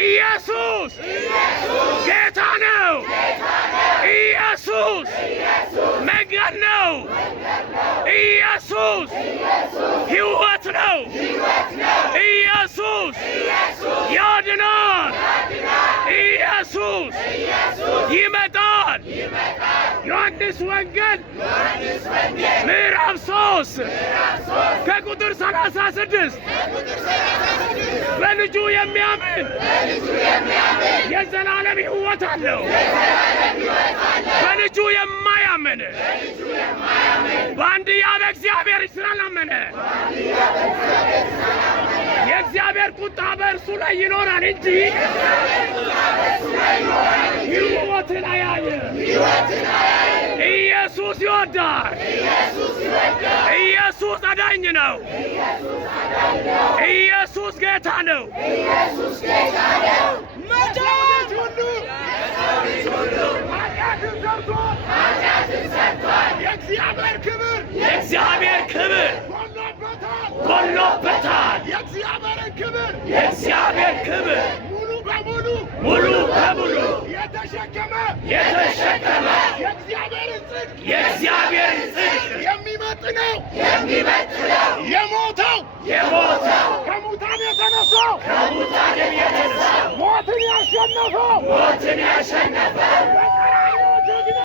ኢየሱስ ጌታ ነው። ኢየሱስ መንገድ ነው። ኢየሱስ ሕይወት ነው። ኢየሱስ ያድናል። ኢየሱስ ይመጣል። ዮሐንስ ወንጌል ምዕራፍ 3 ከቁጥር 36 በልጁ የሚያምን የዘላለም ሕይወት አለው። በልጁ የማያምን በአንድያ በእግዚአብሔር ስላላመነ የእግዚአብሔር ቁጣ በእርሱ ላይ ይኖራል እንጂ ሕይወትን አያይም። ኢየሱስ ይወዳል። ኢየሱስ አዳኝ ነው። ኢየሱስ ጌታ ነው። መድኃኒት ሁሉ ኃጢአትን ሰርቷል። የእግዚአብሔር ክብር ጎሎበታል። የእግዚአብሔር ክብር ሙሉ በሙሉ የተሸከመ የእግዚአብሔርን ጽድቅ የሚመጥነው የሞተው